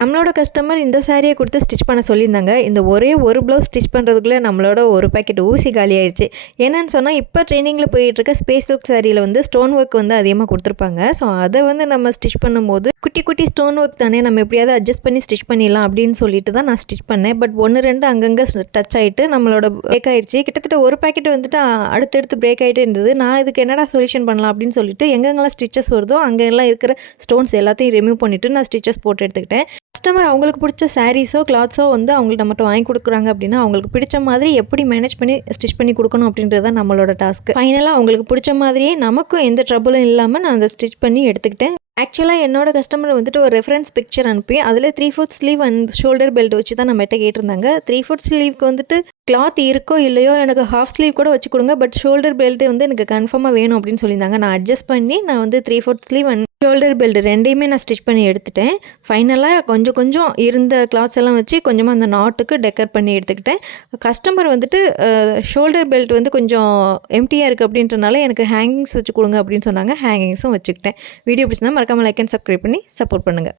நம்மளோட கஸ்டமர் இந்த சாரியை கொடுத்து ஸ்டிச் பண்ண சொல்லியிருந்தாங்க. இந்த ஒரே ஒரு ப்ளவுஸ் ஸ்டிச் பண்ணுறதுக்குள்ளே நம்மளோட ஒரு பாக்கெட் ஊசி காலியாயிடுச்சு. என்னன்னு சொன்னால், இப்போ ட்ரெண்டிங்கில் போயிட்டுருக்க ஸ்பேஸ் சில்க் சாரியில் வந்து ஸ்டோன் ஒர்க் வந்து அதிகமாக கொடுத்துருப்பாங்க. ஸோ அதை வந்து நம்ம ஸ்டிச் பண்ணும்போது குட்டி குட்டி ஸ்டோன் ஒர்க் தானே, நம்ம எப்படியாவது அட்ஜஸ்ட் பண்ணி ஸ்டிச் பண்ணிடலாம் அப்படின்னு சொல்லிட்டு தான் நான் ஸ்டிச் பண்ணேன். பட் 1-2 அங்கங்கே டச் ஆகிட்டு நம்மளோட பிரேக் ஆகிடுச்சு. கிட்டத்தட்ட ஒரு பாக்கெட் வந்துட்டு அடுத்தடுத்து பிரேக் ஆகிட்டே இருந்தது. நான் இதுக்கு என்னடா சொல்யூஷன் பண்ணலாம் அப்படின்னு சொல்லிட்டு எங்கெங்கெல்லாம் ஸ்டிச்சஸ் வருதோ அங்கெல்லாம் இருக்கிற ஸ்டோன்ஸ் எல்லாத்தையும் ரிமூவ் பண்ணிவிட்டு நான் ஸ்டிச்சஸ் போட்டு எடுத்துக்கிட்டேன். கஸ்டமர் அவங்களுக்கு பிடிச்ச சாரீஸோ கிளாத்ஸோ வந்து அவங்களுக்கு நம்மகிட்ட வாங்கி கொடுக்குறாங்க அப்படின்னா, அவங்களுக்கு பிடிச்ச மாதிரி எப்படி மேனேஜ் பண்ணி ஸ்டிச் பண்ணி கொடுக்கணும் அப்படின்றது தான் நம்மளோட டாஸ்க். ஃபைனலாக அவங்களுக்கு பிடிச்ச மாதிரியே நமக்கும் எந்த ட்ரபுளும் இல்லாமல் நான் அதை ஸ்டிச் பண்ணி எடுத்துக்கிட்டேன். ஆக்சுவலாக என்னோட கஸ்டமர் வந்துட்டு ஒரு ரெஃபரன்ஸ் பிக்சர் அனுப்பி அதில் 3/4 ஸ்லீவ் அண்ட் ஷோல்டர் பெல்ட் வச்சு தான் நம்மகிட்ட கேட்டிருந்தாங்க. 3/4 ஸ்லீவ்க்கு வந்துட்டு கிளாத் இருக்கோ இல்லையோ எனக்கு ஹாஃப் ஸ்லீவ் கூட வச்சு கொடுங்க, பட் ஷோல்டர் பெல்ட் வந்து எனக்கு கன்ஃபார்மாக வேணும் அப்படின்னு சொல்லியிருந்தாங்க. நான் அட்ஜஸ்ட் பண்ணி நான் வந்து 3/4 ஸ்லீவ் அண்ட் ஷோல்டர் பெல்ட் ரெண்டையுமே நான் ஸ்டிச் பண்ணி எடுத்துட்டேன். ஃபைனலாக கொஞ்சம் கொஞ்சம் இருந்த கிளாத்ஸ் எல்லாம் வச்சு கொஞ்சமாக அந்த நாட்டுக்கு டெக்கர் பண்ணி எடுத்துக்கிட்டேன். கஸ்டமர் வந்துட்டு ஷோல்டர் பெல்ட் வந்து கொஞ்சம் எம்டியாக இருக்குது அப்படின்றனால எனக்கு ஹேங்கிங்ஸ் வச்சு கொடுங்க அப்படின்னு சொன்னாங்க. ஹேங்கிங்ஸும் வச்சுக்கிட்டேன். வீடியோ பிடிச்சிருந்தா மறக்காமல் லைக் அண்ட் சப்ஸ்கிரைப் பண்ணி சப்போர்ட் பண்ணுங்கள்.